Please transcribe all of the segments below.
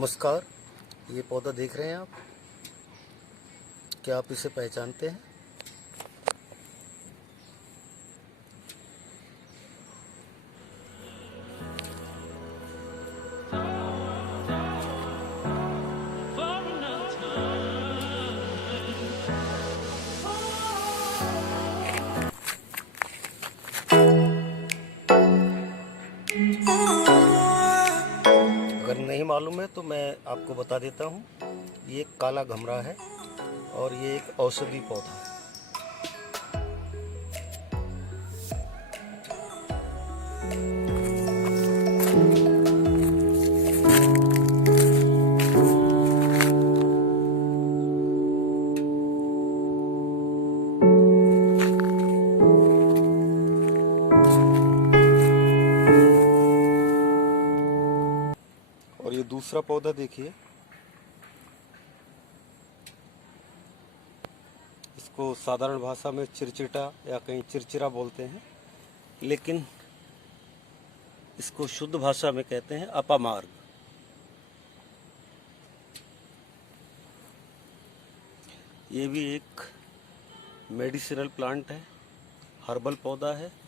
नमस्कार। ये पौधा देख रहे हैं आप, क्या आप इसे पहचानते हैं? अगर नहीं मालूम है तो मैं आपको बता देता हूँ। ये एक काला घमरा है और ये एक औषधि पौधा है। और ये दूसरा पौधा देखिए, इसको साधारण भाषा में चिरचिटा या कहीं चिरचिरा बोलते हैं, लेकिन इसको शुद्ध भाषा में कहते हैं अपामार्ग। ये भी एक मेडिसिनल प्लांट है, हर्बल पौधा है।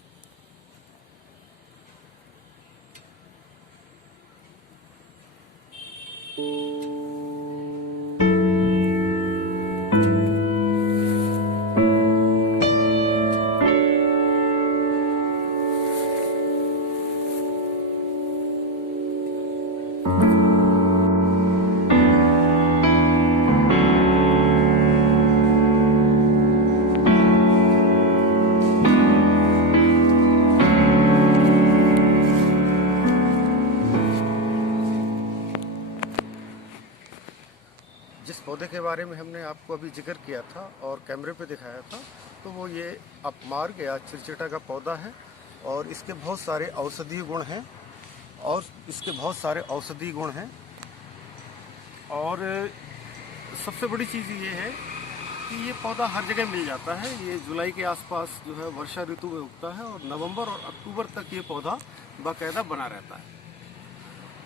जिस पौधे के बारे में हमने आपको अभी जिक्र किया था और कैमरे पे दिखाया था, तो वो ये अपमार्ग या चिरचिटा का पौधा है। और इसके बहुत सारे औषधीय गुण हैं। और सबसे बड़ी चीज़ ये है कि ये पौधा हर जगह मिल जाता है। ये जुलाई के आसपास जो है वर्षा ऋतु में उगता है और नवंबर और अक्टूबर तक ये पौधा बाकायदा बना रहता है।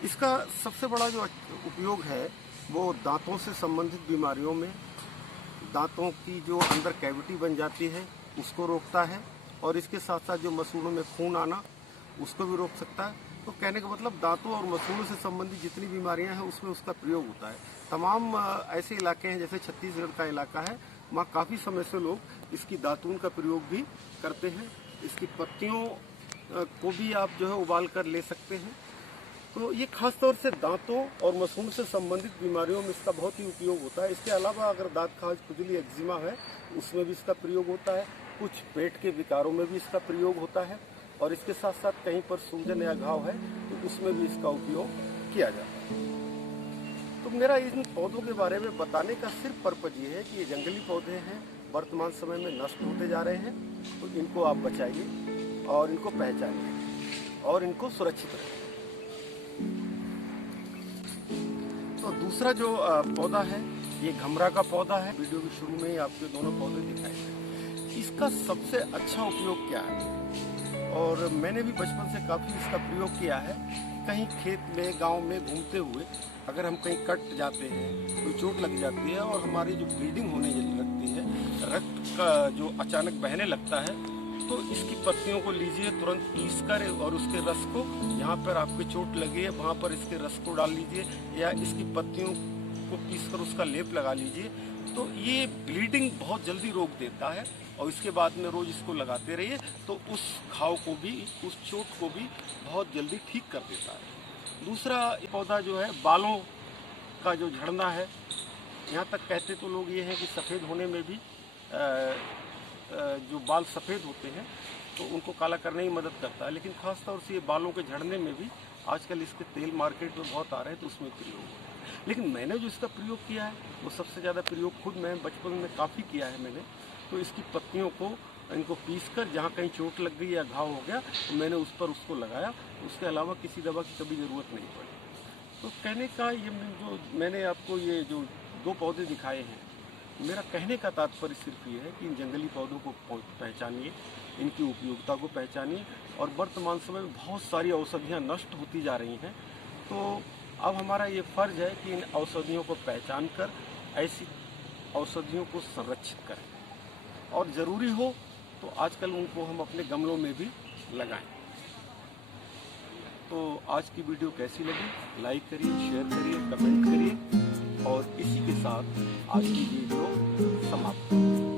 इसका सबसे बड़ा जो उपयोग है वो दांतों से संबंधित बीमारियों में, दांतों की जो अंदर कैविटी बन जाती है उसको रोकता है, और इसके साथ साथ जो मसूड़ों में खून आना उसको भी रोक सकता है। तो कहने का मतलब दांतों और मसूड़ों से संबंधित जितनी बीमारियां हैं उसमें उसका प्रयोग होता है। तमाम ऐसे इलाके हैं, जैसे छत्तीसगढ़ का इलाका है, वहाँ काफ़ी समय से लोग इसकी दातून का प्रयोग भी करते हैं। इसकी पत्तियों को भी आप जो है उबाल कर ले सकते हैं। तो ये खास तौर से दांतों और मसूड़ से संबंधित बीमारियों में इसका बहुत ही उपयोग होता है। इसके अलावा अगर दांत खाज, खुजली, एक्जिमा है उसमें भी इसका प्रयोग होता है। कुछ पेट के विकारों में भी इसका प्रयोग होता है, और इसके साथ साथ कहीं पर सूजन या घाव है तो उसमें भी इसका उपयोग किया जाता है। तो मेरा इन पौधों के बारे में बताने का सिर्फ पर्पज ये है कि ये जंगली पौधे हैं, वर्तमान समय में नष्ट होते जा रहे हैं, तो इनको आप बचाइए और इनको पहचानिए और इनको सुरक्षित रखें। तो दूसरा जो पौधा है ये घमरा का पौधा है। वीडियो के शुरू में ही आपके दोनों पौधे दिखाए थे। इसका सबसे अच्छा उपयोग क्या है, और मैंने भी बचपन से काफ़ी इसका प्रयोग किया है। कहीं खेत में, गांव में घूमते हुए अगर हम कहीं कट जाते हैं, कोई चोट लग जाती है और हमारी जो ब्लीडिंग होने लगती है, रक्त का जो अचानक बहने लगता है, तो इसकी पत्तियों को लीजिए, तुरंत पीस कर, और उसके रस को, यहाँ पर आपकी चोट लगी है वहाँ पर इसके रस को डाल लीजिए, या इसकी पत्तियों को पीस कर उसका लेप लगा लीजिए। तो ये ब्लीडिंग बहुत जल्दी रोक देता है, और इसके बाद में रोज़ इसको लगाते रहिए तो उस घाव को भी, उस चोट को भी बहुत जल्दी ठीक कर देता है। दूसरा पौधा जो है बालों का जो झड़ना है, यहाँ तक कहते तो लोग ये हैं कि सफ़ेद होने में भी जो बाल सफ़ेद होते हैं तो उनको काला करने में मदद करता है, लेकिन ख़ास तौर से ये बालों के झड़ने में भी आजकल इसके तेल मार्केट में बहुत आ रहे हैं, तो उसमें प्रयोग होता है। लेकिन मैंने जो इसका प्रयोग किया है वो सबसे ज़्यादा प्रयोग खुद मैं बचपन में काफ़ी किया है मैंने। तो इसकी पत्तियों को, इनको पीस कर, जहाँ कहीं चोट लग गई या घाव हो गया तो मैंने उस पर उसको लगाया। उसके अलावा किसी दवा की कभी ज़रूरत नहीं पड़ी। तो कहने का ये जो मैंने आपको ये जो दो पौधे दिखाए हैं, मेरा कहने का तात्पर्य सिर्फ ये है कि इन जंगली पौधों को पहचानिए, इनकी उपयोगिता को पहचानिए। और वर्तमान समय में बहुत सारी औषधियाँ नष्ट होती जा रही हैं, तो अब हमारा ये फर्ज है कि इन औषधियों को पहचान कर ऐसी औषधियों को संरक्षित करें और ज़रूरी हो तो आजकल उनको हम अपने गमलों में भी लगाएं। तो आज की वीडियो कैसी लगी, लाइक करिए, शेयर करिए, कमेंट करिए और इसी के साथ आज की वीडियो समाप्त।